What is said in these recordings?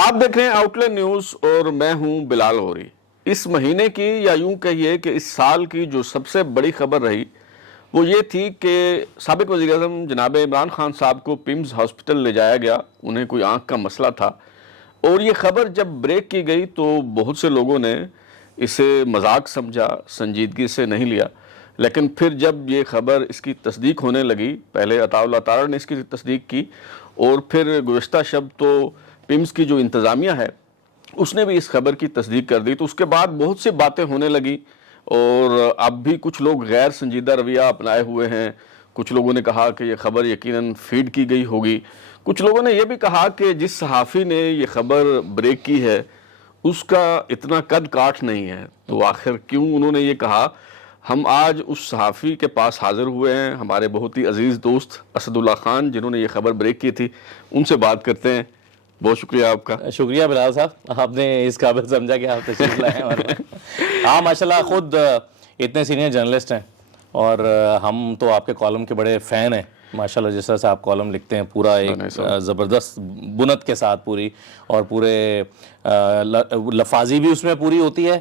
آپ دیکھ رہے ہیں آؤٹ لائن نیوز اور میں ہوں بلال غوری۔ اس مہینے کی یا یوں کہیے کہ اس سال کی جو سب سے بڑی خبر رہی وہ یہ تھی کہ سابق وزیر اعظم جناب عمران خان صاحب کو پیمز ہاسپٹل لے جایا گیا۔ انہیں کوئی آنکھ کا مسئلہ تھا اور یہ خبر جب بریک کی گئی تو بہت سے لوگوں نے اسے مذاق سمجھا، سنجیدگی سے نہیں لیا۔ لیکن پھر جب یہ خبر اس کی تصدیق ہونے لگی، پہلے عطاء اللہ تارڑ نے اس کی تصدیق کی اور پھر گزشتہ شب تو پیمز کی جو انتظامیہ ہے اس نے بھی اس خبر کی تصدیق کر دی، تو اس کے بعد بہت سی باتیں ہونے لگی اور اب بھی کچھ لوگ غیر سنجیدہ رویہ اپنائے ہوئے ہیں۔ کچھ لوگوں نے کہا کہ یہ خبر یقیناً فیڈ کی گئی ہوگی۔ کچھ لوگوں نے یہ بھی کہا کہ جس صحافی نے یہ خبر بریک کی ہے اس کا اتنا قد کاٹ نہیں ہے، تو آخر کیوں انہوں نے یہ کہا؟ ہم آج اس صحافی کے پاس حاضر ہوئے ہیں، ہمارے بہت ہی عزیز دوست اسد اللہ خان جنہوں نے یہ خبر بریک کی تھی، ان سے بات کرتے ہیں۔ بہت شکریہ آپ کا۔ شکریہ بلال صاحب، آپ نے اس قابل سمجھا کہ آپ تشریف لائے ہیں۔ ہاں ماشاءاللہ خود اتنے سینئر جرنلسٹ ہیں اور ہم تو آپ کے کالم کے بڑے فین ہیں ماشاءاللہ۔ جس طرح سے آپ کالم لکھتے ہیں پورا ایک زبردست بنت کے ساتھ پوری، اور پورے لفاظی بھی اس میں پوری ہوتی ہے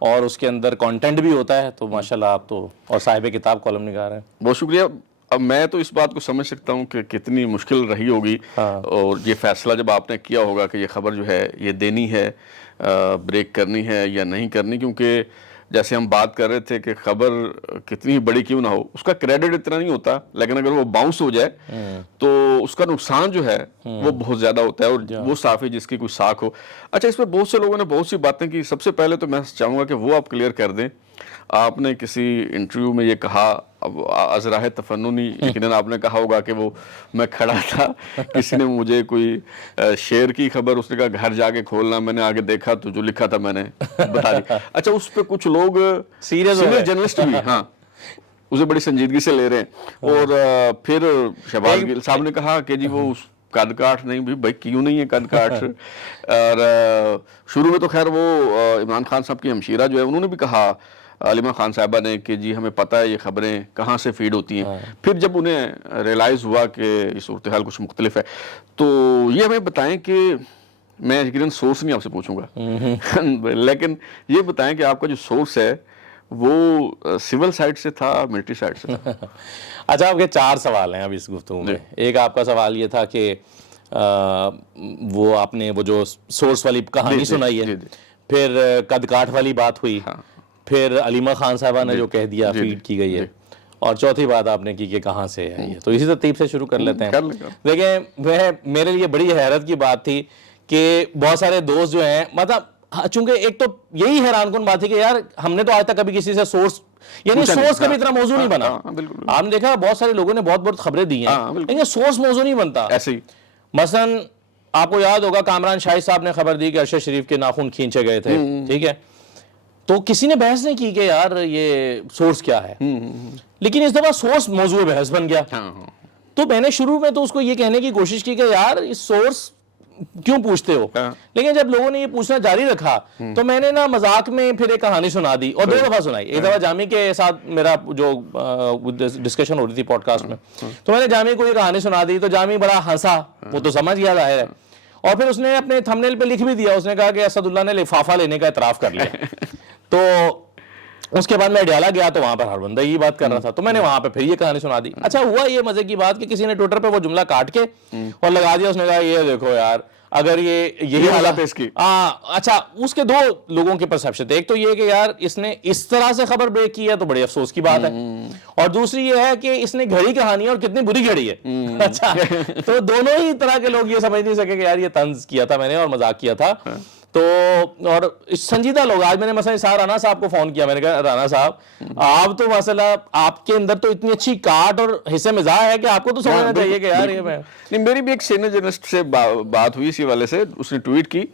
اور اس کے اندر کانٹینٹ بھی ہوتا ہے، تو ماشاءاللہ آپ تو اور صاحب کتاب کالم نگار ہیں۔ بہت شکریہ۔ اب میں تو اس بات کو سمجھ سکتا ہوں کہ کتنی مشکل رہی ہوگی اور یہ فیصلہ جب آپ نے کیا ہوگا کہ یہ خبر جو ہے یہ دینی ہے، بریک کرنی ہے یا نہیں کرنی، کیونکہ جیسے ہم بات کر رہے تھے کہ خبر کتنی بڑی کیوں نہ ہو اس کا کریڈٹ اتنا نہیں ہوتا، لیکن اگر وہ باؤنس ہو جائے تو اس کا نقصان جو ہے وہ بہت زیادہ ہوتا ہے، اور وہ صحافی جس کی کوئی ساکھ ہو۔ اچھا، اس پہ بہت سے لوگوں نے بہت سی باتیں کی۔ سب سے پہلے تو میں چاہوں گا کہ وہ آپ کلیئر کر دیں۔ آپ نے کسی انٹرویو میں یہ کہا، اب از راہ تفننی یقیناً آپ نے کہا ہوگا کہ وہ میں کھڑا تھا، کسی نے مجھے کوئی شعر کی خبر، اس نے کہا گھر جا کے کھولنا، میں نے آگے دیکھا تو جو لکھا تھا میں نے بتا دی۔ اچھا، اس پہ کچھ لوگ سینئر جرنلسٹ بھی ہاں اسے بڑی سنجیدگی سے لے رہے ہیں، اور پھر شہباز گل صاحب نے کہا کہ جی وہ قد کاٹ نہیں، بھائی کیوں نہیں ہے قد کاٹ؟ اور شروع میں تو خیر وہ عمران خان صاحب کی ہمشیرہ جو ہے انہوں نے بھی کہا، علیمہ خان صاحبہ نے، کہ جی ہمیں پتہ ہے یہ خبریں کہاں سے فیڈ ہوتی ہیں۔ پھر جب انہیں ریلائز ہوا کہ یہ صورتحال کچھ مختلف ہے، تو یہ ہمیں بتائیں کہ میں یقیناً سورس نہیں آپ سے پوچھوں گا لیکن یہ بتائیں کہ آپ کا جو سورس ہے وہ سول سائٹ سے تھا، ملٹری سائٹ سے تھا؟ اچھا، آپ کے 4 سوال ہیں اب اس گفتگو میں۔ ایک آپ کا سوال یہ تھا کہ وہ آپ نے وہ جو سورس والی کہانی سنائی ہے، پھر قد کاٹ والی بات ہوئی، پھر علیمہ خان صاحبہ نے جو کہہ دیا فیڈ کی گئی ہے، اور چوتھی بات آپ نے کی کہ کہاں سے ہے یہ۔ تو اسی ترتیب سے شروع کر لیتے ہیں۔ دیکھیں، میرے لیے بڑی حیرت کی بات تھی کہ بہت سارے دوست جو ہیں، مطلب چونکہ ایک تو یہی حیران کن بات تھی کہ یار ہم نے تو آج تک کبھی کسی سے سورس، یعنی سورس کبھی اتنا موضوع نہیں بنا۔ آپ نے دیکھا بہت سارے لوگوں نے بہت بہت خبریں دی ہیں لیکن سورس موضوع نہیں بنتا ایسے ہی۔ مثلا آپ کو یاد ہوگا کامران شاہد صاحب نے خبر دی کہ ارشد شریف کے ناخن کھینچے گئے تھے، ٹھیک ہے، تو کسی نے بحث نہیں کی کہ یار یہ سورس کیا ہے، لیکن اس دفعہ سورس موضوع بحث بن گیا۔ تو میں نے شروع میں تو اس کو یہ کہنے کی کوشش کی کہ یار اس سورس کیوں پوچھتے ہو، لیکن جب لوگوں نے یہ پوچھنا جاری رکھا تو میں نے نا مذاق میں پھر ایک کہانی سنا دی، اور 2 دفعہ سنائی۔ ایک دفعہ جامی کے ساتھ میرا جو ڈسکشن ہو رہی تھی پوڈ کاسٹ میں، تو میں نے جامی کو یہ کہانی سنا دی، تو جامی بڑا ہنسا، وہ تو سمجھ گیا ظاہر ہے، اور پھر اس نے اپنے تھمب نیل پہ لکھ بھی دیا، اس نے کہا کہ اسد اللہ نے لفافہ لینے کا اعتراف کر لیا۔ تو اس کے بعد میں ڈیالہ گیا تو وہاں پر ہر بندہ یہ بات کر رہا تھا، تو میں نے وہاں پہ پھر یہ کہانی سنا دی۔ اچھا، ہوا یہ مزے کی بات کہ کسی نے ٹویٹر پہ وہ جملہ کاٹ کے اور لگا دیا، اس نے کہا یہ دیکھو یار اگر یہی حالت ہے اس کی۔ اچھا، اس کے 2 لوگوں کے پرسیپشن تھے۔ ایک تو یہ کہ یار اس نے اس طرح سے خبر بریک کی ہے تو بڑے افسوس کی بات ہے، اور دوسری یہ ہے کہ اس نے گھڑی کہانی ہے اور کتنی بری گھڑی ہے۔ اچھا، تو دونوں ہی طرح کے لوگ یہ سمجھ نہیں سکے کہ یار یہ طنز کیا تھا میں نے اور مذاق کیا تھا۔ تو اور سنجیدہ لوگ، آج میں نے مثلا اسحاق رانا صاحب کو فون کیا، میں نے کہا رانا صاحب آپ تو مسئلہ، آپ کے اندر تو اتنی اچھی کاٹ اور حصے مزاح ہے کہ آپ کو تو سمجھنا چاہیے کہ یار یہ نہیں، میری بھی ایک سینئر جرنلسٹ سے بات ہوئی اسی والے سے، اس نے ٹویٹ کی،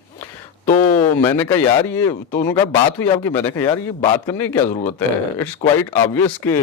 تو میں نے کہا یار یہ، تو انہوں نے کہا بات ہوئی آپ کی، میں نے کہا یار یہ بات کرنے کی کیا ضرورت ہے، اٹس کوائٹ آبویس کہ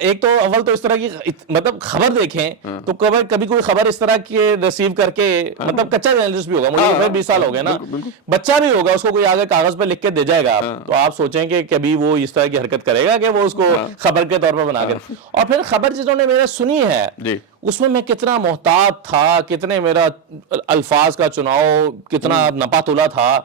ایک تو اول تو اس طرح کی مطلب خبر دیکھیں تو کبھی کوئی خبر اس طرح کی ریسیو کر کے مطلب کچا جرنلسٹ بھی ہوگا, مجھے 20 سال ہو گئے نا, بچہ بھی ہوگا, اس کو کوئی آگے کاغذ پہ لکھ کے دے جائے گا تو آپ سوچیں کہ کبھی وہ اس طرح کی حرکت کرے گا کہ وہ اس کو خبر کے طور پر بنا کر. اور پھر خبر جنہوں نے میرے سنی ہے اس میں کتنا محتاط تھا, کتنے میرا الفاظ کا چناؤ کتنا نپا تلا تھا,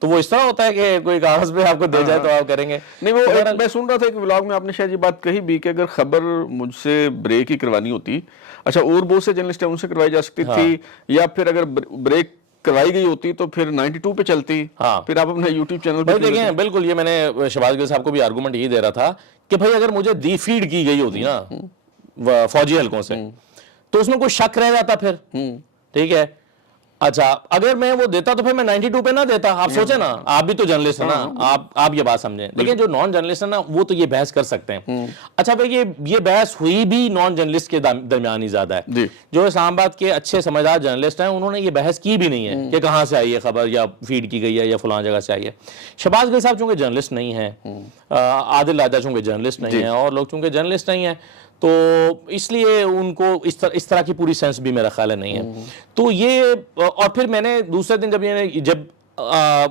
تو وہ اس طرح ہوتا ہے کہ کوئی کاغذ پہ آپ کو دے جائے تو آپ کریں گے. نہیں وہ میں سن رہا تھا کہ ولاگ میں آپ نے شاید یہ بات کہی بھی کہ اگر خبر مجھ سے بریک ہی کروانی ہوتی, اچھا اور بہت سے جرنلسٹ ہیں ان سے کروائی جا سکتی تھی, یا پھر اگر بریک کروائی گئی ہوتی تو پھر 92 پہ چلتی, پھر آپ اپنا یوٹیوب چینل پہ دیکھیں. بالکل یہ میں نے شہباز گل صاحب کو بھی آرگومنٹ یہ دے رہا تھا کہ بھائی اگر مجھے دی فیڈ کی گئی ہوتی نا فوجی حلقوں سے تو اس میں کوئی شک رہ جاتا پھر, ٹھیک ہے. اچھا اگر میں وہ دیتا تو پھر میں 92 پہ نہ دیتا. آپ سوچیں نا, آپ بھی تو جرنلسٹ ہیں نا, آپ یہ بات سمجھیں. لیکن جو نان جرنلسٹ ہیں نا وہ تو یہ بحث کر سکتے ہیں. اچھا بھائی یہ بحث ہوئی بھی نان جرنلسٹ کے درمیان ہی زیادہ ہے. جو اسلام آباد کے اچھے سمجھدار جرنلسٹ ہیں انہوں نے یہ بحث کی بھی نہیں ہے کہ کہاں سے آئی ہے خبر, یا فیڈ کی گئی ہے یا فلاں جگہ سے آئی ہے. شہباز گل صاحب چونکہ جرنلسٹ نہیں ہیں, عادل راجہ چونکہ جرنلسٹ نہیں ہیں, اور لوگ چونکہ جرنلسٹ نہیں ہیں تو اس لیے ان کو اس طرح کی پوری سینس بھی میرا خیال ہے نہیں ہے. تو یہ, اور پھر میں نے دوسرے دن جب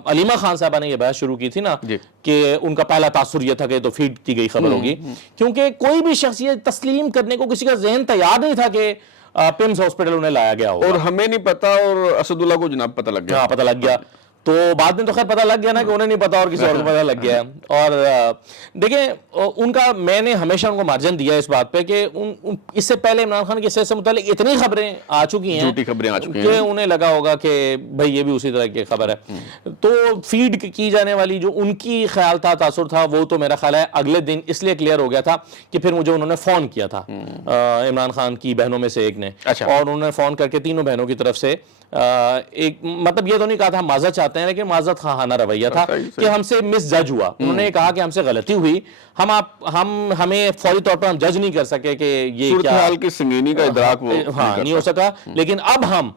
علیمہ خان صاحبہ نے یہ بحث شروع کی تھی نا کہ ان کا پہلا تاثر یہ تھا کہ تو فیڈ کی گئی خبر ہوگی, کیونکہ کوئی بھی شخص یہ تسلیم کرنے کو کسی کا ذہن تیار نہیں تھا کہ پمز ہاسپٹل انہیں لایا گیا ہوگا. اور ہمیں نہیں پتا, اور اسد اللہ کو جناب پتہ لگ گیا. ہاں پتہ لگ گیا, تو بعد میں تو خیر پتہ لگ گیا نا کہ انہیں نہیں پتا اور کسی اور کو پتہ لگ گیا. اور دیکھیں ان کا, میں نے ہمیشہ ان کو مارجن دیا اس بات پہ کہ اس سے پہلے عمران خان کے کیس سے متعلق اتنی خبریں آ چکی ہیں, جھوٹی خبریں آ چکی ہیں, کہ انہیں لگا ہوگا کہ بھائی یہ بھی اسی طرح کی خبر ہے. تو فیڈ کی جانے والی جو ان کی خیال تھا, تاثر تھا, وہ تو میرا خیال ہے اگلے دن اس لیے کلیئر ہو گیا تھا کہ پھر مجھے انہوں نے فون کیا تھا عمران خان کی بہنوں میں سے ایک نے, اور انہوں نے فون کر کے تینوں بہنوں کی طرف سے ایک, مطلب یہ تو نہیں کہا تھا معذرت چاہتے ہیں, لیکن معذرت خواہانہ رویہ تھا کہ ہم سے مس جج ہوا. انہوں نے کہا کہ ہم سے غلطی ہوئی, ہمیں فوری طور پر ہم جج نہیں کر سکے کہ یہ صورتحال کی سنگینی کا ادراک وہ نہیں ہو سکا. لیکن اب ہم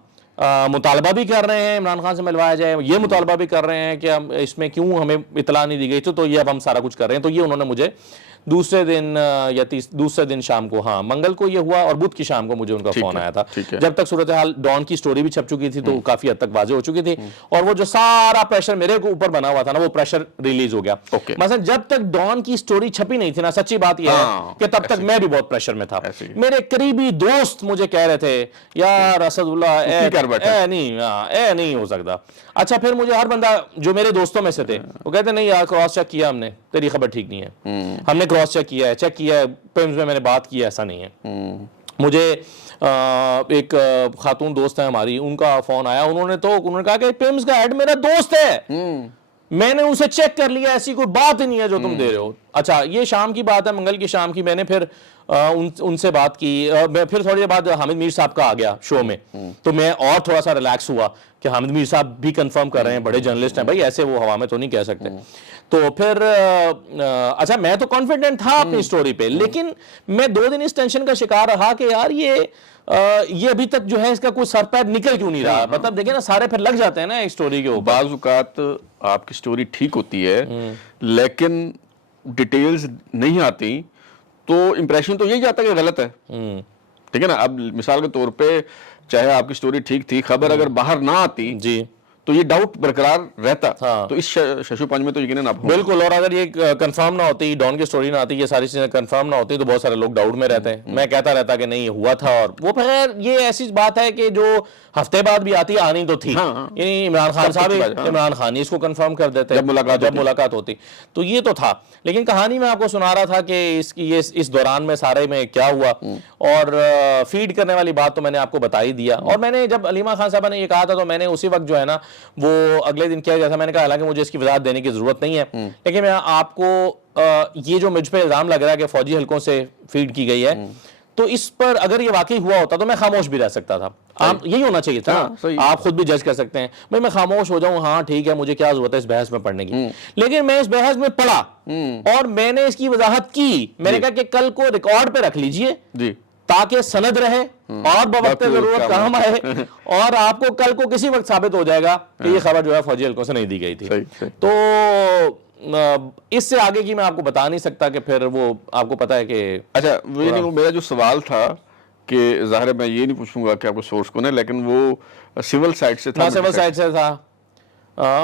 مطالبہ بھی کر رہے ہیں عمران خان سے ملوایا جائے, یہ مطالبہ بھی کر رہے ہیں کہ ہم اس میں کیوں ہمیں اطلاع نہیں دی گئی تو یہ اب ہم سارا کچھ کر رہے ہیں. تو یہ انہوں نے مجھے دوسرے دن یا دوسرے دن شام کو, ہاں منگل کو یہ ہوا, اور بدھ کی شام کو مجھے ان کا فون آیا تھا. جب تک صورتحال ڈان کی سٹوری بھی چھپ چکی تھی تو کافی حد تک واضح ہو چکی تھی, اور وہ جو سارا پریشر میرے اوپر بنا ہوا تھا نا وہ پریشر ریلیز ہو گیا. مثلا جب تک ڈان کی سٹوری چھپی نہیں تھی نا, سچی بات یہ ہے کہ تب تک میں بھی بہت پریشر میں تھا. میرے قریبی دوست مجھے کہہ رہے تھے یار اسد اللہ اے نہیں ہو سکتا. اچھا پھر مجھے ہر بندہ جو میرے دوستوں میں سے تھے وہ کہتے نہیں یار کراس چیک کیا ہم نے, تیری خبر ٹھیک نہیں ہے, ہم نے کراس چیک کیا ہے پیمز میں نے بات کی ہے, ایسا نہیں ہے. مجھے ایک خاتون دوست ہے ہماری, ان کا فون آیا, انہوں نے کہا کہ پیمز کا ہیڈ میرا دوست ہے, میں نے اسے چیک کر لیا, ایسی کوئی بات ہی نہیں ہے جو تم دے رہے ہو. اچھا یہ شام کی بات ہے, منگل کی شام کی. میں نے پھر ان سے بات کی, میں پھر تھوڑی دیر بعد حامد میر صاحب کا آ گیا شو میں, تو میں اور تھوڑا سا ریلیکس ہوا کہ حامد میر صاحب بھی کنفرم کر رہے ہیں, بڑے جرنلسٹ ہیں بھائی, ایسے وہ ہوا میں تو نہیں کہہ سکتے. تو پھر اچھا میں تو کانفیڈنٹ تھا اپنی سٹوری پہ, لیکن میں 2 دن اس ٹینشن کا شکار رہا کہ یار یہ ابھی تک جو ہے اس کا کوئی سر پیر نکل کیوں نہیں رہا. مطلب دیکھیں نا سارے پھر لگ جاتے ہیں نا ایک سٹوری کے اوپر. بعض اوقات آپ کی سٹوری ٹھیک ہوتی ہے لیکن ڈیٹیلز نہیں آتی تو امپریشن تو یہی جاتا ہے کہ غلط ہے, ٹھیک ہے نا. اب مثال کے طور پہ چاہے آپ کی سٹوری ٹھیک تھی, خبر اگر باہر نہ آتی جی تو یہ ڈاؤٹ برقرار رہتا. تو اس ششو پنج میں تو یقیناً آپ بالکل, اور اگر یہ کنفرم نہ ہوتی, ڈان کی سٹوری نہ آتی, یہ ساری چیزیں کنفرم نہ ہوتی تو بہت سارے لوگ ڈاؤٹ میں رہتے ہیں. میں کہتا رہتا کہ نہیں یہ ہوا تھا, اور وہ پھر یہ ایسی بات ہے کہ جو ہفتے بعد بھی آتی, آنی تو تھی. یعنی عمران خان صاحب عمران خان ہی اس کو کنفرم کر دیتے جب ملاقات ہوتی, تو یہ تو تھا. لیکن کہانی میں آپ کو سنا رہا تھا کہ اس دوران میں سارے میں کیا ہوا, اور فیڈ کرنے والی بات تو میں نے آپ کو بتا ہی دیا. اور میں نے جب علیمہ خان صاحبہ نے یہ کہا تھا تو میں نے اسی وقت جو ہے نا وہ اگلے دن کیا گیا تھا, میں نے کہا حالانکہ مجھے اس کی وضاحت دینے کی ضرورت نہیں ہے, لیکن میں آپ کو یہ جو مجھ پہ الزام لگ رہا ہے کہ فوجی حلقوں سے فیڈ کی گئی ہے, تو اس پر اگر یہ واقعی ہوا ہوتا تو میں خاموش بھی رہ سکتا تھا. یہی ہونا چاہیے تھا, آپ خود بھی جج کر سکتے ہیں بھائی میں خاموش ہو جاؤں, ہاں ٹھیک ہے مجھے کیا ضرورت ہے اس بحث میں پڑھنے کی. لیکن میں اس بحث میں پڑھا اور میں نے اس کی وضاحت کی. میں نے کہا کہ کل کو ریکارڈ پہ رکھ لیجئے تاکہ سند رہے اور بوقت ضرورت کام آئے, اور آپ کو کل کو کسی وقت ثابت ہو جائے گا کہ یہ خبر جو ہے فوجی حلقوں سے نہیں دی گئی تھی. تو اس سے آگے کی میں آپ کو بتا نہیں سکتا کہ پھر وہ آپ کو پتا ہے کہ اچھا وہ میرا جو سوال تھا کہ ظاہر ہے میں یہ نہیں پوچھوں گا کہ آپ کو سورس کون ہے، لیکن وہ سول سائٹ سے تھا، سول سائٹ سے تھا،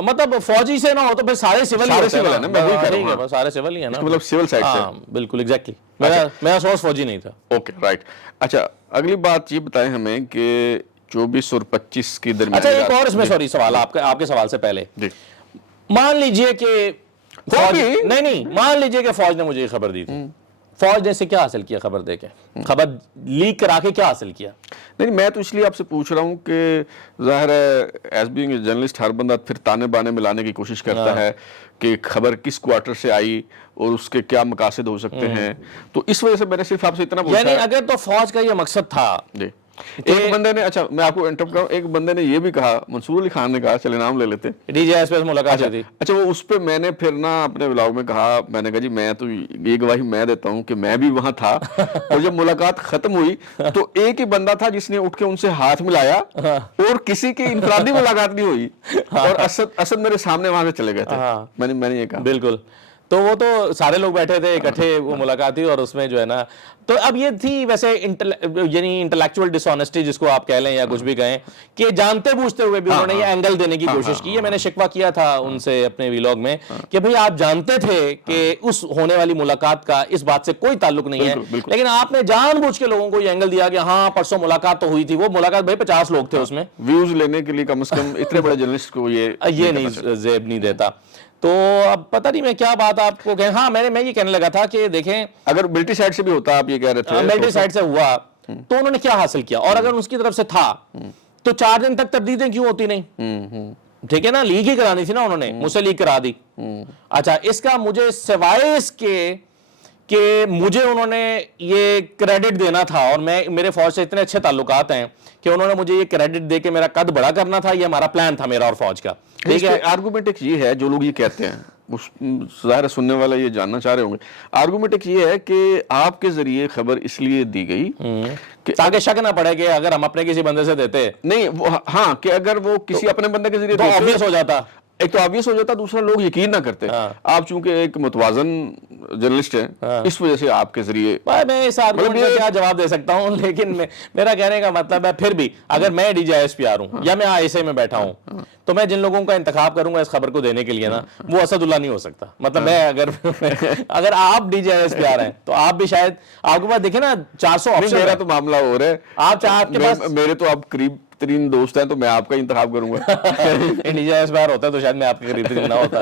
مطلب فوجی سے نہ ہو تو پھر سارے سول ہی ہوتے ہیں نا، میں وہی کہہ رہا ہوں سارے سول ہی ہیں نا، مطلب سول سائٹ سے، بالکل ایگزیکٹلی، میرا سورس فوجی نہیں تھا۔ Okay right. اچھا اگلی بات یہ بتائیں ہمیں کہ 24 اور 25 کی درمیان، اچھا ایک اور اس میں سوری سوال آپ کے سوال سے پہلے، مان لیجئے کہ نہیں مان لیجئے کہ فوج نے مجھے یہ خبر دی تھی، فوج نے سے کیا حاصل کیا خبر دے کے، خبر لیک کرا کے کیا حاصل کیا؟ نہیں میں تو اس لیے آپ سے پوچھ رہا ہوں کہ ظاہر ہے ایز بینگ جرنلسٹ ہر بندہ پھر تانے بانے ملانے کی کوشش کرتا ہے کہ خبر کس کوارٹر سے آئی اور اس کے کیا مقاصد ہو سکتے ہیں، تو اس وجہ سے میں نے صرف آپ سے اتنا پوچھا، یعنی اگر تو فوج کا یہ مقصد تھا، جی ایک بندے نے، اچھا میں آپ کو انٹرپٹ کروں، ایک بندے نے یہ بھی کہا، منصور علی خان نے کہا، چلے نام لے لیتے، ڈی جے ایس پہ ملاقات ہوئی تھی، اچھا وہ اس پہ میں نے پھر نا اپنے ولاگ میں کہا، میں نے کہا جی میں تو یہ گواہی میں دیتا ہوں کہ میں بھی وہاں تھا، اور جب ملاقات ختم ہوئی تو ایک ہی بندہ تھا جس نے اٹھ کے ان سے ہاتھ ملایا اور کسی کی انفرادی ملاقات نہیں ہوئی، اور اسد میرے سامنے وہاں سے چلے گئے تھے، میں نے یہ کہا بالکل، تو وہ تو سارے لوگ بیٹھے تھے اکٹھے، وہ ملاقات تھی، اور اس میں جو ہے نا، تو اب یہ تھی ویسے یعنی انٹلیکچوئل ڈس آنیسٹی جس کو آپ کہہ لیں یا کچھ بھی کہیں، کہ جانتے بوجھتے ہوئے بھی انہوں نے یہ اینگل دینے کی کوشش کی ہے۔ میں نے شکوہ کیا تھا ان سے اپنے ویلاگ میں کہ بھئی آپ جانتے تھے کہ اس ہونے والی ملاقات کا اس بات سے کوئی تعلق نہیں ہے، لیکن آپ نے جان بوجھ کے لوگوں کو یہ اینگل دیا کہ ہاں پرسوں ملاقات تو ہوئی تھی، وہ ملاقات بھائی 50 لوگ تھے اس میں، ویوز لینے کے لیے کم از کم اتنے بڑے جرنلسٹ کو یہ نہیں زیب نہیں دیتا۔ تو اب پتہ نہیں میں کیا بات آپ کو کہیں، ہاں میں یہ کہنے لگا تھا کہ دیکھیں اگر ملٹری سائٹ سے بھی ہوتا، آپ یہ کہہ رہے تھے ملٹری سائٹ سے ہوا تو انہوں نے کیا حاصل کیا، اور اگر اس کی طرف سے تھا تو 4 دن تک تردیدیں کیوں ہوتی نہیں، ٹھیک ہے نا، لیگ ہی کرانی تھی نا، انہوں نے مجھ سے لیگ کرا دی۔ اچھا اس کا مجھے سوائے اس کے کہ مجھے انہوں نے یہ کریڈٹ دینا تھا، اور میرے فوج سے اتنے اچھے تعلقات ہیں کہ انہوں نے مجھے یہ کریڈٹ دے کے میرا قد بڑا کرنا تھا، یہ ہمارا پلان تھا میرا اور فوج کا، ٹھیک ہے۔ آرگومنٹ ایک یہ ہے، جو لوگ یہ کہتے ہیں، ظاہر سننے والا یہ جاننا چاہ رہے ہوں گے، آرگومنٹ ایک یہ ہے کہ آپ کے ذریعے خبر اس لیے دی گئی تاکہ شک نہ پڑے کہ اگر ہم اپنے کسی بندے سے دیتے، نہیں ہاں کہ اگر وہ کسی اپنے بندے کے ذریعے تو obvious ہو جاتا، ایک تو obvious ہو جاتا، دوسرا لوگ یقین نہ کرتے۔ آپ چونکہ ایک متوازن جرنلسٹ ہیں، اس وجہ سے آپ کے ذریعے میں اس آرگومنٹ کا کیا جواب دے سکتا ہوں، لیکن میرا کہنے کا مطلب ہے پھر بھی اگر میں D J S P are ہوں یا میں آئی ایس اے میں بیٹھا ہوں، تو میں جن لوگوں کا انتخاب کروں گا اس خبر کو دینے کے لیے نا، وہ اسد اللہ نہیں ہو سکتا۔ مطلب میں اگر آپ D J S P are ہیں تو آپ بھی شاید، آپ کے پاس دیکھیں نا 400 آپشن، میرا تو معاملہ ہو رہا ہے، آپ کے پاس میرے تو آپ قریب ترین دوست ہیں، تو میں آپ کا انتخاب کروں گا، D J S P R ہوتا ہے تو شاید میں آپ کے قریب ترین نہ ہوتا۔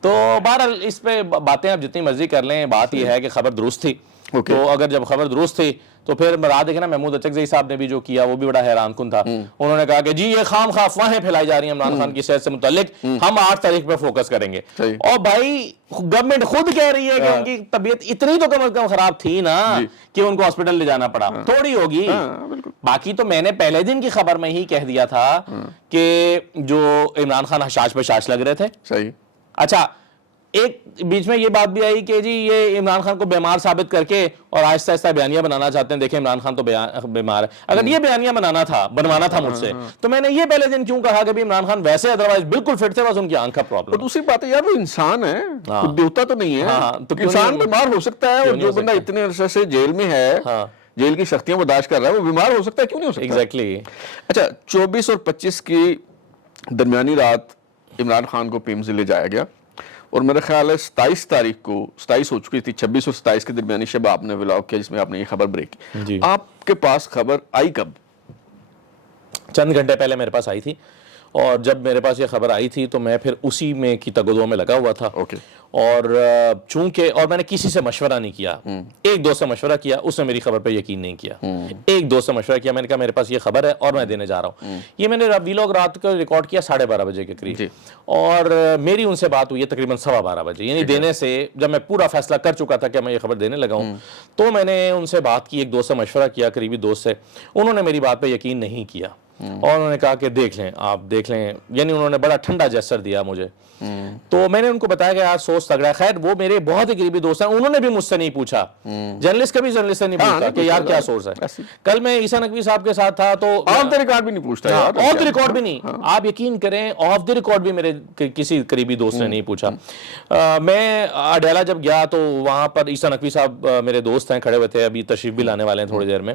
تو بہرحال اس پہ باتیں آپ جتنی مرضی کر لیں، بات یہ ہے کہ خبر درست تھی، تو اگر جب خبر درست تھی تو پھر راہ دیکھیں نا، محمود اچکزئی صاحب نے بھی جو کیا وہ بھی بڑا حیران کن تھا۔ انہوں نے کہا کہ جی یہ خام خواہ افواہیں پھیلائی جا رہی ہیں عمران خان کی صحت سے متعلق، ہم 8 تاریخ پہ فوکس کریں گے، اور بھائی گورنمنٹ خود کہہ رہی ہے کہ ان کی طبیعت اتنی تو کم از کم خراب تھی نا کہ ان کو ہاسپٹل لے جانا پڑا، تھوڑی ہوگی۔ باقی تو میں نے پہلے دن کی خبر میں ہی کہہ دیا تھا کہ جو عمران خان حشاش پہ شاش لگ رہے تھے۔ صحیح۔ اچھا ایک بیچ میں یہ بات بھی آئی کہ جی یہ عمران خان کو بیمار ثابت کر کے اور آہستہ آہستہ بیانیہ بنانا چاہتے ہیں، دیکھیں عمران خان تو بیمار ہے۔ اگر یہ بیانیہ بنوانا تھا مجھ سے تو میں نے یہ پہلے دن کیوں کہا کہ عمران خان ویسے ادروائز بالکل فٹ تھے، بس ان کی آنکھ کا پرابلم۔ اور دوسری بات ہے یار، وہ انسان ہے، دیوتا تو نہیں ہے، انسان بیمار ہو سکتا ہے، اور جو بندہ اتنے عرصے سے جیل میں ہے، جیل کی سختیاں برداشت کر رہا ہے، وہ بیمار ہو سکتا ہے، کیوں نہیں ہو سکتا؟ ایگزیکٹلی۔ اچھا 24 اور 25 کی درمیانی رات عمران خان کو پیم سے لے جایا گیا، اور میرا خیال ہے 27 تاریخ کو 27 ہو چکی تھی، 26 اور 27 کے درمیانی شب آپ نے ولاگ کیا جس میں آپ نے یہ خبر بریک کی۔ آپ کے پاس خبر آئی کب؟ چند گھنٹے پہلے میرے پاس آئی تھی، اور جب میرے پاس یہ خبر آئی تھی تو میں پھر اسی میں کی تگدو میں لگا ہوا تھا، اور چونکہ اور میں نے کسی سے مشورہ نہیں کیا، ایک دوست سے مشورہ کیا، اس نے میری خبر پہ یقین نہیں کیا، ایک دوست سے مشورہ کیا، میں نے کہا میرے پاس یہ خبر ہے اور میں دینے جا رہا ہوں۔ یہ میں نے ویلاگ رات کو ریکارڈ کیا 12:30 بجے کے قریب، اور میری ان سے بات ہوئی ہے تقریباً 12:15 بجے، یعنی دینے سے جب میں پورا فیصلہ کر چکا تھا کہ میں یہ خبر دینے لگا ہوں، تو میں نے ان سے بات کی، ایک دوست سے مشورہ کیا، قریبی دوست سے، انہوں نے میری بات پہ یقین نہیں کیا۔ اور انہوں نے کہا کہ دیکھ لیں آپ دیکھ لیں, یعنی انہوں نے بڑا ٹھنڈا جیسچر دیا مجھے. تو میں نے ان کو بتایا کہ یار سوچ تگڑا ہے. خیر وہ میرے بہت ہی قریبی دوست ہیں, انہوں نے بھی مجھ سے نہیں پوچھا, جرنلسٹ کبھی جرنلسٹ سے نہیں پوچھا کہ یار کیا سورس ہے. کل میں عیسیٰ نقوی صاحب کے ساتھ تھا تو آف دی ریکارڈ بھی نہیں پوچھتا, آف دی ریکارڈ بھی نہیں, آپ یقین کریں آف دی ریکارڈ بھی میرے کسی قریبی دوست نے نہیں پوچھا. میں اڈیالہ جب گیا تو وہاں پر عیسیٰ نقوی صاحب میرے دوست ہیں کھڑے ہوئے تھے, ابھی تشریف بھی لانے والے ہیں تھوڑی دیر میں.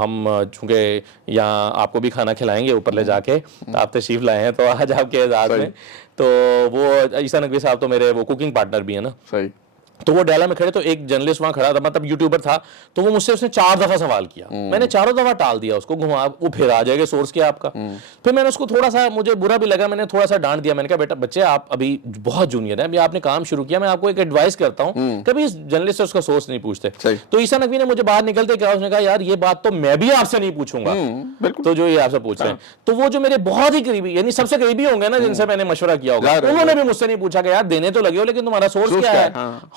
ہم چونکہ یہاں آپ کو بھی کھانا کھلائیں گے اوپر لے جا کے, آپ تشریف لائے ہیں تو آج آپ کے اعزاز میں. تو وہ عیسیٰ نقوی صاحب تو میرے وہ کوکنگ پارٹنر بھی ہیں نا, صحیح. تو وہ ڈیلا میں کھڑے تو ایک جرنلسٹ وہاں کھڑا تھا, مطلب یوٹیوبر تھا, تو وہ مجھ سے اس نے 4 دفعہ سوال کیا. میں نے چاروں دفعہ ٹال دیا اس کو, گھما وہ پھر آ جائے گا سورس کیا آپ کا. پھر میں نے اس کو تھوڑا سا, مجھے برا بھی لگا, میں نے تھوڑا سا ڈانٹ دیا. میں نے کہا بیٹا بچے آپ ابھی بہت جونیئر ہیں, ابھی آپ نے کام شروع کیا, میں آپ کو ایک ایڈوائس کرتا ہوں کبھی اس جرنلسٹ سے اس کا سورس نہیں پوچھتے. تو عیسیٰ نقوی نے مجھے باہر نکلتے کہا, اس نے کہا یار یہ بات تو میں بھی آپ سے نہیں پوچھوں گا, تو جو یہ آپ سے پوچھ رہے ہیں. تو وہ جو میرے بہت ہی قریبی یعنی سب سے قریبی ہوں گے نا جن سے میں نے مشورہ کیا ہوگا, انہوں نے بھی مجھ سے نہیں پوچھا کہ یار دینے تو لگے ہو لیکن تمہارا سورس کیا ہے.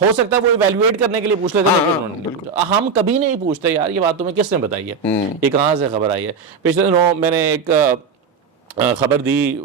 ہو سکتا ہے وہ ایویلویٹ کرنے کے لیے پوچھ لیتے ہیں, ہم کبھی نہیں پوچھتے یار یہ بات تمہیں کس نے بتائی ہے, یہ کہاں سے خبر آئی ہے. پچھلے دنوں میں نے ایک خبر دی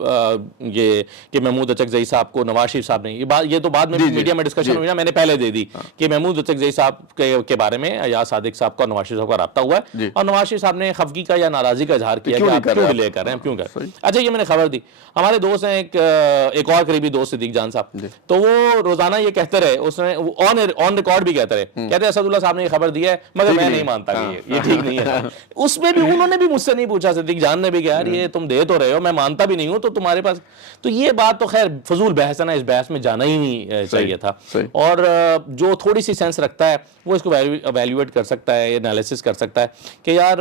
یہ کہ محمود اچکزئی صاحب کو نواز شریف صاحب نے, یہ تو بعد میں میڈیا میں ڈسکشن ہوئی نا, میں نے پہلے دے دی کہ محمود اچکزئی صاحب کے بارے میں ایاز صادق صاحب کا نواز شریف صاحب کا رابطہ ہوا ہے, اور نواز شریف صاحب نے خفگی کا یا ناراضی کا اظہار کیا کہ آپ کیوں ڈیلے کر رہے ہیں, کیوں کر. اچھا یہ میں نے خبر دی, ہمارے دوست ہیں ایک اور قریبی دوست صدیق جان صاحب, تو وہ روزانہ یہ کہتے رہے, اس نے آن ریکارڈ بھی کہتے رہے, کہتے اسد اللہ صاحب نے یہ خبر دی ہے مگر میں نہیں مانتا کہ یہ ٹھیک نہیں ہے. اس میں بھی انہوں نے بھی مجھ سے نہیں پوچھا, صدیق جان نے بھی کہا یار یہ تم دے تو رہے ہو, میں مانتا بھی نہیں ہوں, تو تمہارے پاس تو یہ بات تو خیر فضول بحث ہے نا, اس بحث میں جانا ہی نہیں چاہیے تھا. اور جو تھوڑی سی سینس رکھتا ہے وہ اس کو ایویلویٹ کر سکتا ہے, انالیسس کر سکتا ہے کہ یار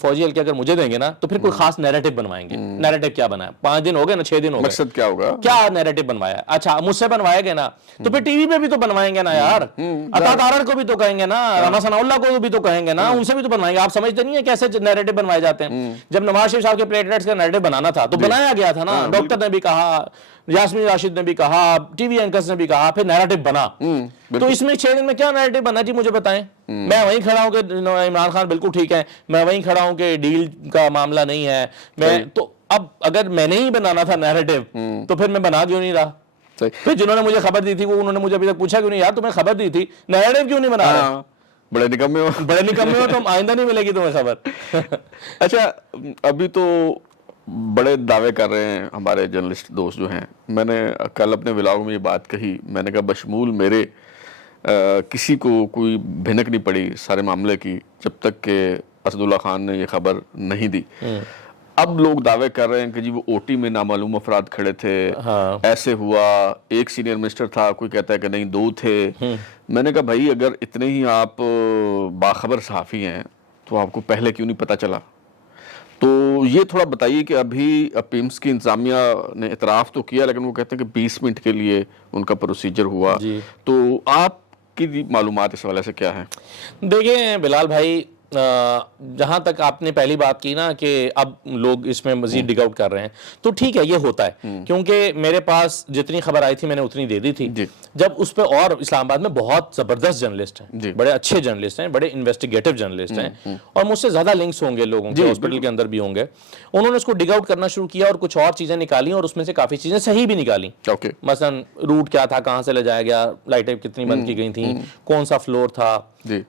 فوجی حلقے اگر مجھے دیں گے نا تو پھر کوئی خاص نیریٹو بنوائیں گے. نیریٹو کیا بنایا, 5 دن ہو گئے نا, 6 دن ہو گئے, مقصد کیا ہوگا, کیا نیریٹو بنوایا. اچھا مجھ سے بنوائے گے نا تو پھر ٹی وی پہ بھی تو بنوائیں گے نا یار, عطا تارڑ کو بھی تو کہیں گے نا, رانا ثناء اللہ کو بھی تو کہیں گے نا, ان سے بھی تو بنوائیں گے. آپ سمجھتے نہیں ہیں کیسے نیریٹو بنوائے جاتے ہیں. جب نواز شریف صاحب کے پلیٹلیٹس کا نیریٹو بنانا تھا تو بنایا گیا تھا نا, ڈاکٹر نے بھی کہا, یاسمین راشد نے بھی کہا, ٹی وی اینکرز نے بھی کہا, پھر نیریٹو بنا. تو اس میں 6 دن میں کیا نیریٹو بنا جی مجھے بتائیں. میں وہیں کھڑا ہوں کہ عمران خان بالکل ٹھیک ہے, میں وہیں کھڑا ہوں کہ ڈیل کا معاملہ نہیں ہے, میں تو اب اگر میں نے ہی بنانا تھا نیریٹو تو پھر میں بنا کیوں نہیں رہا. پھر جنہوں نے مجھے خبر دی تھی وہ انہوں نے مجھے ابھی تک پوچھا کیوں نہیں یار تمہیں خبر دی تھی, نیریٹو کیوں نہیں بنا رہا. بڑے نکمے ہو تو آئندہ نہیں ملے گی تمہیں خبر. اچھا ابھی تو بڑے دعوے کر رہے ہیں ہمارے جرنلسٹ دوست جو ہیں, میں نے کل اپنے ولاگ میں یہ بات کہی, میں نے کہا بشمول میرے کسی کو کوئی بھنک نہیں پڑی سارے معاملے کی جب تک کہ اسد اللہ خان نے یہ خبر نہیں دی. اب لوگ دعوے کر رہے ہیں کہ جی وہ او ٹی میں نامعلوم افراد کھڑے تھے, ایسے ہوا, ایک سینئر منسٹر تھا, کوئی کہتا ہے کہ نہیں 2 تھے. میں نے کہا بھائی اگر اتنے ہی آپ باخبر صحافی ہیں تو آپ کو پہلے کیوں نہیں پتہ چلا. تو یہ تھوڑا بتائیے کہ ابھی پیمز کی انتظامیہ نے اعتراف تو کیا لیکن وہ کہتے ہیں کہ 20 منٹ کے لیے ان کا پروسیجر ہوا. تو آپ کی معلومات اس حوالے سے کیا ہیں؟ دیکھیں بلال بھائی, جہاں تک آپ نے پہلی بات کی نا کہ اب لوگ اس میں مزید ڈگ آؤٹ کر رہے ہیں تو ٹھیک ہے, یہ ہوتا ہے کیونکہ میرے پاس جتنی خبر آئی تھی میں نے اتنی دے دی تھی. جب اس پہ, اور اسلام آباد میں بہت زبردست جرنلسٹ ہیں, بڑے اچھے جرنلسٹ ہیں, بڑے انویسٹیگیٹو جرنلسٹ ہیں, اور مجھ سے زیادہ لنکس ہوں گے لوگوں کے, ہاسپٹل کے اندر بھی ہوں گے. انہوں نے اس کو ڈگ آؤٹ کرنا شروع کیا اور کچھ اور چیزیں نکالی, اور اس میں سے کافی چیزیں صحیح بھی نکالی. مثلا روٹ کیا تھا, کہاں سے لے جایا گیا, لائٹیں کتنی بند کی گئی تھیں, کون سا فلور تھا.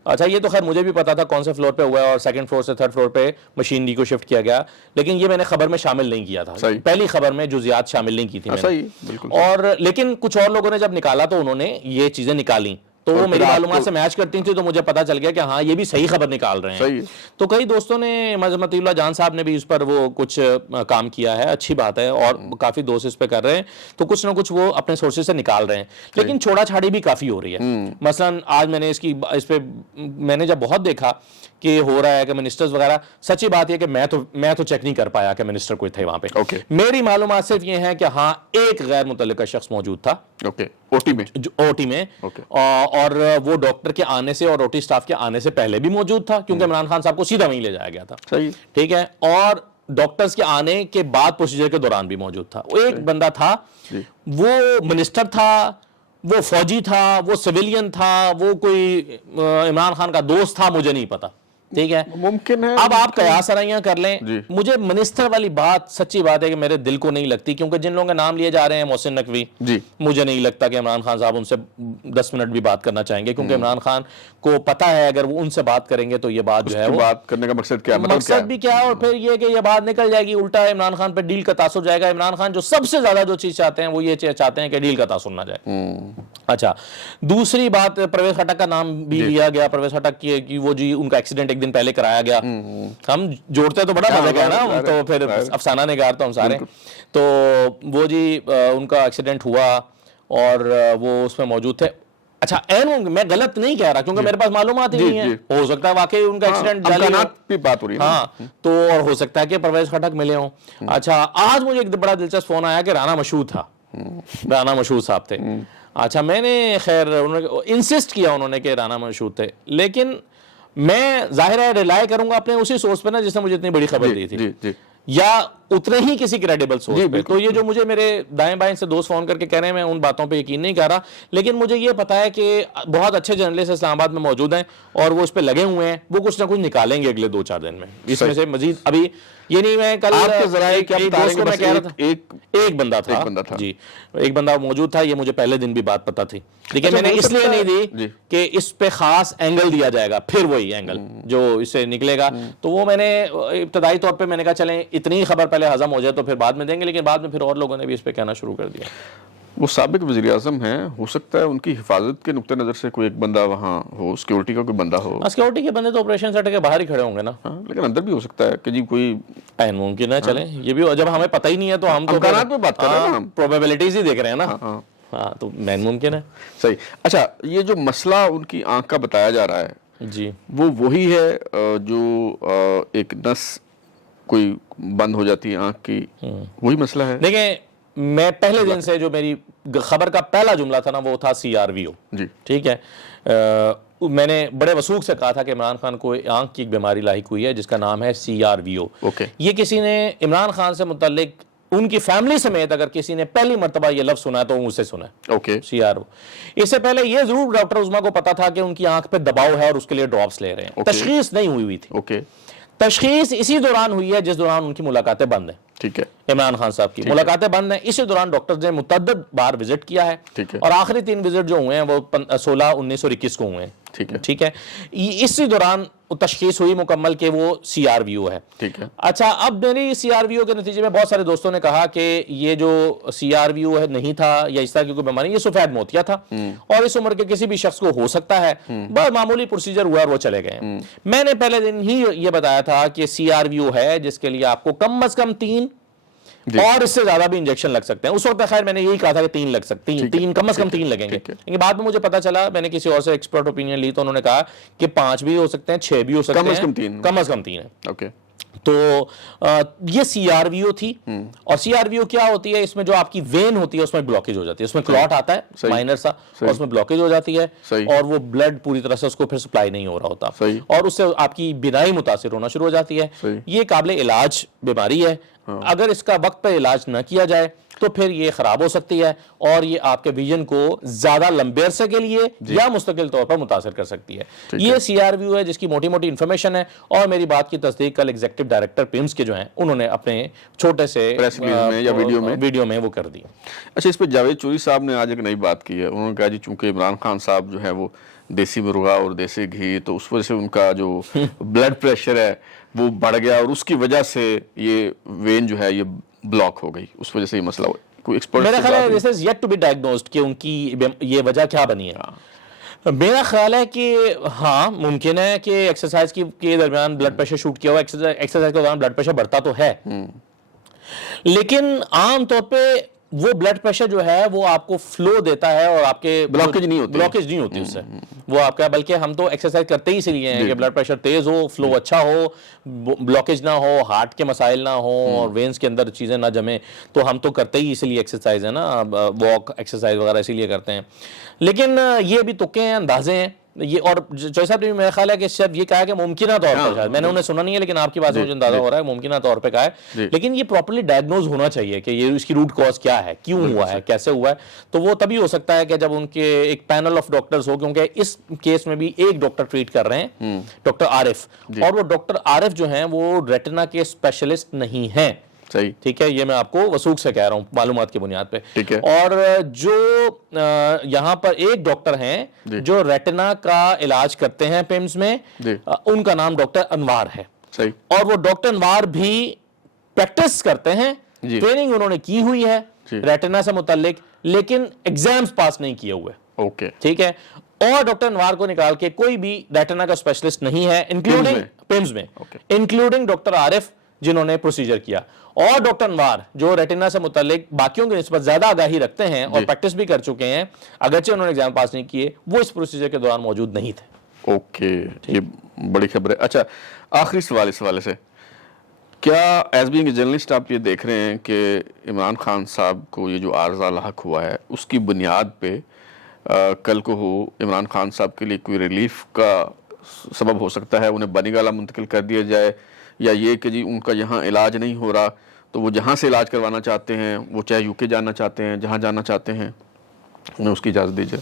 اچھا یہ تو خیر مجھے بھی پتا تھا کون سے فلور پہ ہوا ہے, اور 2nd فلور سے 3rd فلور پہ مشینری کو شفٹ کیا گیا, لیکن یہ میں نے خبر میں شامل نہیں کیا تھا. پہلی خبر میں جزیات شامل نہیں کی تھی میں نے. اور لیکن کچھ اور لوگوں نے جب نکالا تو انہوں نے یہ چیزیں نکالیں تو وہ میری معلومات سے میچ کرتی تھی, تو مجھے پتا چل گیا کہ ہاں یہ بھی صحیح خبر نکال رہے ہیں. تو کئی دوستوں نے, متی اللہ جان صاحب نے بھی اس پر وہ کچھ کام کیا ہے, اچھی بات ہے, اور کافی دوست اس پہ کر رہے ہیں, تو کچھ نہ کچھ وہ اپنے سورسز سے نکال رہے ہیں. لیکن چھوڑا چھاڑی بھی کافی ہو رہی ہے. مثلا آج میں نے اس پہ میں نے جب بہت دیکھا کہ ہو رہا ہے کہ منسٹرز وغیرہ, سچی بات یہ کہ میں تو چیک نہیں کر پایا کہ منسٹر کوئی تھے وہاں پہ. میری معلومات صرف یہ ہے کہ ہاں ایک غیر متعلقہ شخص موجود تھا او ٹی میں, اور وہ ڈاکٹر کے آنے سے اور او ٹی اسٹاف کے آنے سے پہلے بھی موجود تھا, کیونکہ عمران خان صاحب کو سیدھا وہیں لے جایا گیا تھا. ٹھیک ہے, اور ڈاکٹرز کے آنے کے بعد پروسیجر کے دوران بھی موجود تھا. ایک بندہ تھا, وہ منسٹر تھا, وہ فوجی تھا, وہ سویلین تھا, وہ کوئی عمران خان کا دوست تھا, مجھے نہیں پتا. ٹھیک ہے, ممکن ہے. اب آپ قیاس آرائیاں کر لیں. جی. مجھے منسٹر والی بات سچی بات ہے کہ میرے دل کو نہیں لگتی, کیونکہ جن لوگوں کے نام لیے جا رہے ہیں, محسن نقوی, جی, مجھے نہیں لگتا کہ عمران خان صاحب ان سے 10 منٹ بھی بات کرنا چاہیں گے, کیونکہ عمران خان کو پتا ہے اگر وہ ان سے بات کریں گے تو یہ بات جو ہے وہ بات کرنے کا مقصد کیا ہے, مقصد بھی کیا ہے, اور پھر یہ کہ یہ بات نکل جائے گی, الٹا عمران خان پہ ڈیل کا تاثر جائے گا. عمران خان جو سب سے زیادہ جو چیز چاہتے ہیں وہ یہ چاہتے ہیں کہ ڈیل کا تاثر نہ جائے. اچھا, دوسری بات, پرویز خٹک کا نام بھی لیا گیا. پرویز خٹک کی وہ جی ان کا ایکسیڈنٹ ایک دن پہلے کرایا گیا. ہم جوڑتے تو بڑا مزہ گیا نا, ہم تو پھر افسانہ نگار تو ہم سارے. تو وہ جی ان کا ایکسیڈنٹ ہوا اور وہ اس میں موجود تھے. اچھا, میں غلط نہیں کہہ رہا کیونکہ میرے پاس معلومات ہی نہیں ہے, ہو سکتا ہے واقعی ان کا ایکسیڈنٹ بھی بات ہو رہی ہے. ہاں, تو اور ہو سکتا ہے کہ پرویز خٹک ملے ہوں. اچھا, آج مجھے ایک بڑا دلچسپ فون آیا کہ رانا مشہود تھا, رانا مشہود صاحب تھے. اچھا, میں نے خیر انسسٹ کیا انہوں نے کہ رانا مشہود تھے, لیکن میں ظاہر ہے ریلائی کروں گا اپنے اسی سورس پہ نا جس نے مجھے اتنی بڑی خبر دی تھی, یا اتنے ہی کسی کریڈیبل سورس پہ. تو یہ جو مجھے میرے دائیں بائیں سے دوست فون کر کے کہہ رہے ہیں, میں ان باتوں پہ یقین نہیں کر رہا, لیکن مجھے یہ پتا ہے کہ بہت اچھے جرنلسٹ اسلام آباد میں موجود ہیں اور وہ اس پہ لگے ہوئے ہیں, وہ کچھ نہ کچھ نکالیں گے اگلے 2-4 دن میں. اس میں سے مزید ابھی یہ نہیں, میں کل آپ کے ذرائع کیا بتا رہے ہیں, میں کہہ رہا تھا ایک بندہ تھا جی, ایک بندہ موجود تھا, یہ مجھے پہلے دن بھی بات پتا تھی, لیکن میں نے اس لیے نہیں دی کہ اس پہ خاص اینگل دیا جائے گا, پھر وہی اینگل جو اس سے نکلے گا. تو وہ میں نے ابتدائی طور پہ میں نے کہا چلیں اتنی خبر پہلے ہضم ہو جائے تو پھر بعد میں دیں گے, لیکن بعد میں پھر اور لوگوں نے بھی اس پہ کہنا شروع کر دیا. وہ سابق وزیر اعظم ہیں, ہو سکتا ہے ان کی حفاظت کے نقطہ نظر سے کوئی ایک بندہ وہاں ہو, سیکیورٹی کا کوئی بندہ ہو. سیکیورٹی کے بندے تو آپریشن سیٹ کے باہر ہی کھڑے ہوں گے نا, لیکن اندر بھی ہو سکتا ہے کہ جی کوئی عین ممکن ہے. چلیں, یہ بھی جب ہمیں پتہ ہی نہیں ہے تو ہم تو امکانات پہ بات کر رہے ہیں نا, پروبیبلٹیز ہی دیکھ رہے ہیں نا. ہاں, تو عین ممکن ہے. صحیح. اچھا, یہ جو مسئلہ ان کی آنکھ کا بتایا جا رہا ہے جی, وہ وہی ہے جو ایک نس کوئی بند ہو جاتی ہے آنکھ کی, وہی مسئلہ ہے. دیکھیں, میں پہلے دن سے جو میری خبر کا پہلا جملہ تھا نا وہ تھا CRVO. جی, ٹھیک ہے, میں نے بڑے وثوق سے کہا تھا کہ عمران خان کو آنکھ کی ایک بیماری لاحق ہوئی ہے جس کا نام ہے CRVO. یہ کسی نے عمران خان سے متعلق ان کی فیملی سمیت اگر کسی نے پہلی مرتبہ یہ لفظ سنا ہے تو مجھ سے سنا ہے, CRVO. اس سے پہلے یہ ضرور ڈاکٹر عظمیٰ کو پتا تھا کہ ان کی آنکھ پہ دباؤ ہے اور اس کے لیے ڈراپس لے رہے ہیں. تشخیص نہیں ہوئی تھی. تشخیص اسی دوران ہوئی ہے جس دوران ان کی ملاقاتیں بند ہیں. ٹھیک ہے, عمران خان صاحب کی ملاقاتیں بند ہیں. اسی دوران ڈاکٹرز نے متعدد بار وزٹ کیا ہے, اور آخری 3 وزٹ جو ہوئے ہیں وہ 16, 19 اور 21 کو ہوئے ہیں. ٹھیک ہے, اسی دوران تشخیص ہوئی مکمل کہ وہ CRVO ہے. اچھا, اب میری CRVO کے نتیجے میں بہت سارے دوستوں نے کہا کہ یہ جو CRVO ہے نہیں تھا یا اس طرح کی کوئی بیماری, یہ سفید موتیا تھا اور اس عمر کے کسی بھی شخص کو ہو سکتا ہے, بس معمولی پروسیجر ہوا اور وہ چلے گئے. میں نے پہلے دن ہی یہ بتایا تھا کہ CRVO ہے جس کے لیے آپ کو کم از کم 3 اور اس سے زیادہ بھی انجیکشن لگ سکتے ہیں. اس وقت خیر میں نے یہی کہا تھا کہ 3 لگ سکتے ہیں, 3 کم از کم 3 لگیں گے. لیکن بعد میں مجھے پتا چلا, میں نے کسی اور سے ایکسپرٹ اوپینین لی تو انہوں نے کہا کہ 5 بھی ہو سکتے ہیں, 6 بھی ہو سکتے ہیں, کم از کم 3 ہے. تو یہ CRVO تھی. اور CRVO کیا ہوتی ہے, اس میں جو آپ کی وین ہوتی ہے اس میں بلاکیج ہو جاتی ہے, اس میں کلوٹ آتا ہے مائنر سا, اور اس میں بلاکیج ہو جاتی ہے, اور وہ بلڈ پوری طرح سے اس کو پھر سپلائی نہیں ہو رہا ہوتا, اور اس سے آپ کی بینائی متاثر ہونا شروع ہو جاتی ہے. یہ قابل علاج بیماری ہے. اگر اس کا وقت پہ علاج نہ کیا جائے تو پھر یہ خراب ہو سکتی ہے, اور یہ آپ کے ویژن کو زیادہ لمبے عرصے کے لیے یا مستقل طور پر متاثر کر سکتی ہے. یہ CRVO ہے جس کی موٹی موٹی انفارمیشن ہے, اور میری بات کی تصدیق کل ایگزیکٹو ڈائریکٹر پیمز کے جو ہیں انہوں نے اپنے چھوٹے سے ویڈیو میں وہ کر دی. اچھا, اس پہ جاوید چوری صاحب نے آج ایک نئی بات کی ہے. انہوں نے کہا جی چونکہ عمران خان صاحب جو ہے وہ دیسی مرغا اور دیسی گھی, تو اس وجہ سے ان کا جو بلڈ پریشر ہے وہ بڑھ گیا, اور اس کی وجہ سے یہ وین جو ہے یہ بلاک ہو گئی, اس وجہ سے یہ مسئلہ ہوا. کوئی ایکسپرٹ میرا خیال ہے this is yet to be diagnosed کہ ان کی یہ وجہ کیا بنی ہے. میرا خیال ہے کہ ہاں ممکن ہے کہ ایکسرسائز کے درمیان بلڈ پریشر شوٹ کیا ہوا, ایکسرسائز کے دوران بلڈ پریشر بڑھتا تو ہے, لیکن عام طور پہ وہ بلڈ پریشر جو ہے وہ آپ کو فلو دیتا ہے اور آپ کے بلاکیج نہیں ہوتی اس سے وہ آپ کا, بلکہ ہم تو ایکسرسائز کرتے ہی اس لیے ہیں کہ بلڈ پریشر تیز ہو, فلو اچھا ہو, بلاکیج نہ ہو, ہارٹ کے مسائل نہ ہوں اور وینز کے اندر چیزیں نہ جمیں, تو ہم تو کرتے ہی اسی لیے ایکسرسائز ہے نا, واک ایکسرسائز وغیرہ اسی لیے کرتے ہیں. لیکن یہ بھی تکے ہیں, اندازے ہیں, یہ اور چوہدری صاحب نے بھی میرا خیال ہے کہ شاید یہ کہا ہے کہ ممکنہ طور پر، شاید میں نے انہیں سنا نہیں ہے لیکن آپ کی بات سے مجھے اندازہ ہو رہا ہے ممکنہ طور پہ کہا ہے، لیکن یہ پراپرلی ڈائگنوز ہونا چاہیے کہ یہ اس کی روٹ کاز کیا ہے، کیوں ہوا ہے، کیسے ہوا ہے. تو وہ تبھی ہو سکتا ہے کہ جب ان کے ایک پینل آف ڈاکٹرز ہو، کیونکہ اس کیس میں بھی ایک ڈاکٹر ٹریٹ کر رہے ہیں، ڈاکٹر عارف، اور وہ ڈاکٹر عارف جو ہیں وہ ریٹنا کے اسپیشلسٹ نہیں ہیں. صحیح، ٹھیک ہے، یہ میں آپ کو وثوق سے کہہ رہا ہوں معلومات کی بنیاد پہ. ٹھیک ہے. اور جو یہاں پر ایک ڈاکٹر ہیں جو ریٹنا کا علاج کرتے ہیں پیمز میں، ان کا نام ڈاکٹر انوار ہے. صحیح. اور وہ ڈاکٹر انوار بھی پریکٹس کرتے ہیں، ٹریننگ انہوں نے کی ہوئی ہے ریٹنا سے متعلق، لیکن ایگزامز پاس نہیں کیے ہوئے. اوکے، ٹھیک ہے. اور ڈاکٹر انوار کو نکال کے کوئی بھی ریٹنا کا اسپیشلسٹ نہیں ہے انکلوڈنگ پیمز میں، انکلوڈنگ ڈاکٹر عارف جنہوں نے پروسیجر کیا، اور ڈاکٹر انوار جو ریٹنا سے متعلق باقیوں کی نسبت زیادہ آگاہی رکھتے ہیں اور پریکٹس بھی کر چکے ہیں، اگرچہ انہوں نے ایگزام پاس نہیں کیے، وہ اس پروسیجر کے دوران موجود نہیں تھے. اوکے، یہ بڑی خبر ہے. اچھا، آخری سوال اس حوالے سے، کیا ایز بینگ اے جرنلسٹ آپ یہ دیکھ رہے ہیں کہ عمران خان صاحب کو یہ جو عارضہ لاحق ہوا ہے اس کی بنیاد پہ کل کو ہو عمران خان صاحب کے لیے کوئی ریلیف کا سبب ہو سکتا ہے، انہیں بنیگالہ منتقل کر دیا جائے، یا یہ کہ جی ان کا یہاں علاج نہیں ہو رہا تو وہ جہاں سے علاج کروانا چاہتے ہیں، وہ چاہے یو کے جانا چاہتے ہیں، جہاں جانا چاہتے ہیں، انہیں اس کی اجازت دیجیے؟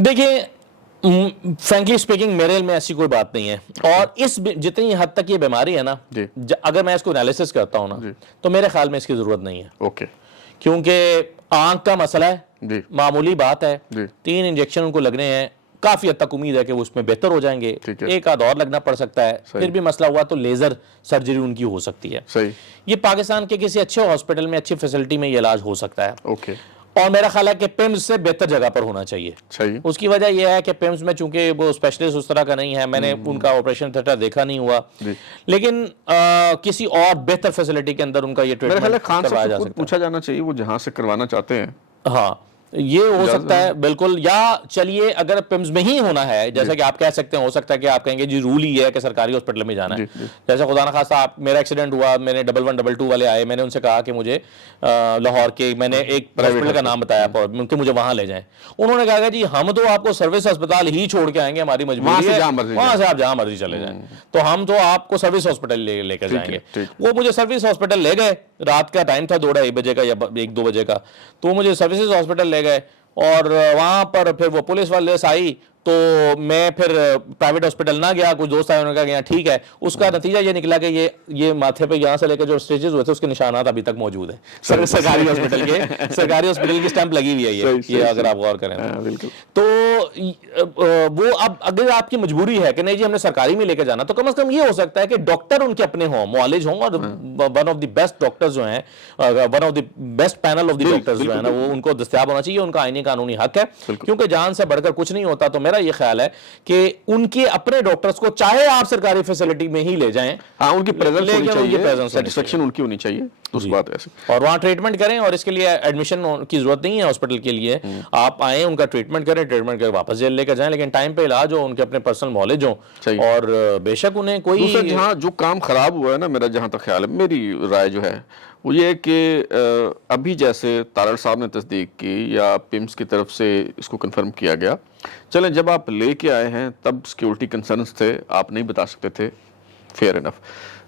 دیکھیں، فرینکلی اسپیکنگ میرے علم میں ایسی کوئی بات نہیں ہے، اور اس جتنی حد تک یہ بیماری ہے نا، اگر میں اس کو انالیسس کرتا ہوں نا تو میرے خیال میں اس کی ضرورت نہیں ہے. اوکے، کیونکہ آنکھ کا مسئلہ ہے، معمولی بات ہے، 3 انجیکشن ان کو لگنے ہیں، کافی حد تک امید ہے کہ وہ اس میں بہتر ہو جائیں گے، ایک آدھ اور لگنا پڑ سکتا ہے، پھر بھی مسئلہ ہوا تو لیزر سرجری ان کی ہو سکتی ہے. یہ پاکستان کے کسی اچھے ہاسپٹل میں، اچھی فیسلٹی میں یہ علاج ہو سکتا ہے. اوکے، اور میرا خیال ہے کہ پیمز سے بہتر جگہ پر ہونا چاہیے. اس کی وجہ یہ ہے کہ پیمز میں چونکہ وہ اسپیشلسٹ اس طرح کا نہیں ہے، میں نے ان کا آپریشن تھیٹر دیکھا نہیں ہوا، لیکن کسی اور بہتر فیسلٹی کے اندر ان کا یہ ٹریٹمنٹ کروایا جا سکتا ہے. پوچھا جانا چاہیے وہ جہاں سے کروانا چاہتے ہیں. ہاں، یہ ہو سکتا ہے بالکل. یا چلیے اگر پیمز میں ہی ہونا ہے، جیسا کہ آپ کہہ سکتے ہیں، ہو سکتا ہے کہ آپ کہیں گے جی رول ہی ہے کہ سرکاری ہاسپٹل میں جانا ہے. جیسے خدا نخواستہ میرا ایکسیڈنٹ ہوا، میں نے 1112 والے آئے، میں نے ان سے کہا کہ مجھے لاہور کے، میں نے ایک ہاسپٹل کا نام بتایا کہ مجھے وہاں لے جائیں. انہوں نے کہا کہ جی ہم تو آپ کو سروس ہسپتال ہی چھوڑ کے آئیں گے، ہماری مجبوری ہے، وہاں سے آپ جہاں مرضی چلے جائیں، تو ہم تو آپ کو سروس ہاسپٹل لے کر جائیں گے. وہ مجھے سروس ہاسپٹل لے گئے، رات کا ٹائم تھا 2-2:30 بجے کا یا 1-2 بجے کا، تو مجھے سروسز ہاسپٹل لے گئے، اور وہاں پر پھر وہ پولیس والے سے آئی تو میں پھر پرائیویٹ ہاسپٹل نہ گیا. کچھ دوست آئے، انہوں نے کہا کہ یہاں ٹھیک ہے. اس کا نتیجہ یہ نکلا کہ یہ ماتھے پہ یہاں سے لے کے جو اسٹیچز ہوئے تھے اس کے نشانات ابھی تک موجود ہیں. سرکاری ہاسپٹل کی سٹیمپ لگی ہوئی ہے یہ اگر آپ غور کریں تو. وہ اب اگر آپ کی مجبوری ہے کہ نہیں جی ہم نے سرکاری میں لے کے جانا، تو کم از کم یہ ہو سکتا ہے کہ ڈاکٹر ان کے اپنے ہوں، معالج ہوں، اور one of the best doctors جو ہیں، one of the best panel of the doctors جو ہیں نا، وہ ان کو دستیاب ہونا چاہیے. ان کا آئینی قانونی حق ہے، کیونکہ جان سے بڑھ کر کچھ نہیں ہوتا. تو میرا یہ خیال ہے کہ ان کے اپنے ڈاکٹرز کو چاہے آپ سرکاری فیسلٹی میں ہی لے جائیں، ان کی پریزنس ہونی چاہیے، سیٹسفیکشن ان کی ہونی چاہیے، اس بات ایسے، اور وہاں ٹریٹمنٹ کریں. اور اس کے لیے ایڈمیشن کی ضرورت نہیں ہے ہاسپٹل کے لیے، آپ آئیں، ان کا ٹریٹمنٹ کریں، ٹریٹمنٹ کر واپس جیل لے کر جائیں، لیکن ٹائم پہ علاج ہو، ان کے اپنے پرسنل معالج ہوں، اور بے شک انہیں کوئی جہاں جو کام خراب ہوا ہے نا، میرا جہاں تک خیال ہے، میری رائے جو ہے وہ یہ ہے کہ ابھی جیسے تارڑ صاحب نے تصدیق کی یا پیمز کی طرف سے اس کو کنفرم کیا گیا، چلیں جب آپ لے کے آئے ہیں تب سیکیورٹی کنسرنز تھے، آپ نہیں بتا سکتے تھے، فیئر انف،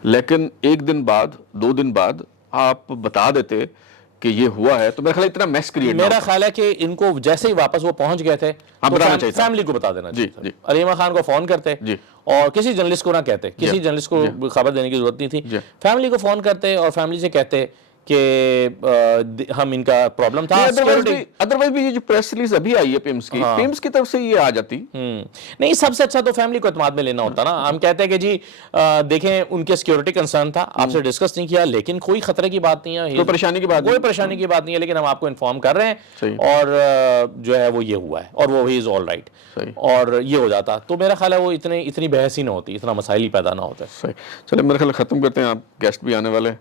لیکن 1 دن بعد 2 دن بعد آپ بتا دیتے کہ یہ ہوا ہے، تو میرا خیال اتنا میس کریٹ. میرا خیال ہے کہ ان کو جیسے ہی واپس وہ پہنچ گئے تھے فیملی کو بتا دینا چاہیے. علیمہ خان کو فون کرتے اور کسی جرنلسٹ کو نہ کہتے، کسی جرنلسٹ کو خبر دینے کی ضرورت نہیں تھی، فیملی کو فون کرتے اور فیملی سے کہتے کہ ہم ان کا پرابلم تھا. ادروائز بھی یہ جو پریس ریلیز ابھی آئی ہے پیمز کی طرف سے یہ آ جاتی نہیں. سب سے اچھا تو فیملی کو اعتماد میں لینا ہوتا نا. ہم کہتے ہیں کہ جی دیکھیں ان کے سیکیورٹی کنسرن تھا، آپ سے ڈسکس نہیں کیا، لیکن کوئی خطرے کی بات نہیں ہے، کوئی پریشانی کی بات نہیں ہے، لیکن ہم آپ کو انفارم کر رہے ہیں، اور جو ہے وہ یہ ہوا ہے، اور وہ ہی از آل رائٹ، اور یہ ہو جاتا. تو میرا خیال ہے وہ اتنی بحث ہی نہ ہوتی، اتنا مسائل ہی پیدا نہ ہوتا. چلے میرا خیال ختم کرتے ہیں، آپ گیسٹ بھی آنے والے.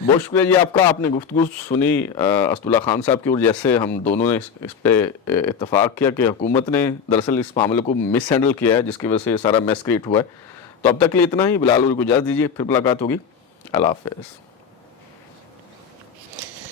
بہت شکریہ جی آپ کا، آپ نے گفتگو سنی اسداللہ خان صاحب کی، اور جیسے ہم دونوں نے اس پہ اتفاق کیا کہ حکومت نے دراصل اس معاملے کو مس ہینڈل کیا ہے، جس کی وجہ سے یہ سارا میس کریٹ ہوا ہے. تو اب تک کے لیے اتنا ہی. بلال کو اجازت دیجیے، پھر ملاقات ہوگی. اللہ حافظ.